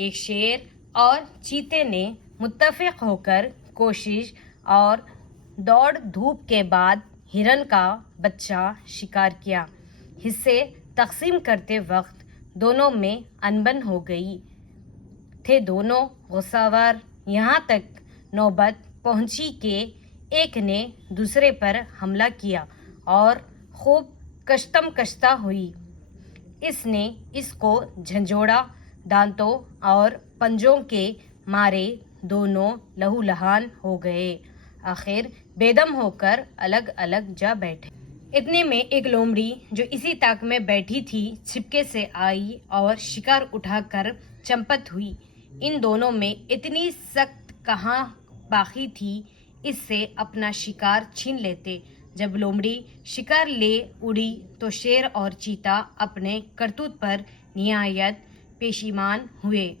ایک شیر اور چیتے نے متفق ہو کر کوشش اور دوڑ دھوپ کے بعد ہرن کا بچہ شکار کیا۔ حصے تقسیم کرتے وقت دونوں میں انبن ہو گئی تھے دونوں غصہ ور، یہاں تک نوبت پہنچی کہ ایک نے دوسرے پر حملہ کیا اور خوب کشتم کشتہ ہوئی۔ اس نے اس کو جھنجھوڑا، دانتوں اور پنجوں کے مارے دونوں لہولہان ہو گئے، آخر بے دم ہو کر الگ الگ جا بیٹھے۔ اتنے میں ایک لومڑی جو اسی طاق میں بیٹھی تھی چھپکے سے آئی اور شکار اٹھا کر چمپت ہوئی۔ ان دونوں میں اتنی سخت کہاں باقی تھی، اس سے اپنا شکار چھین لیتے۔ جب لومڑی شکار لے اڑی تو شیر اور چیتا اپنے کرتوت پر نہایت پشیمان ہوئے۔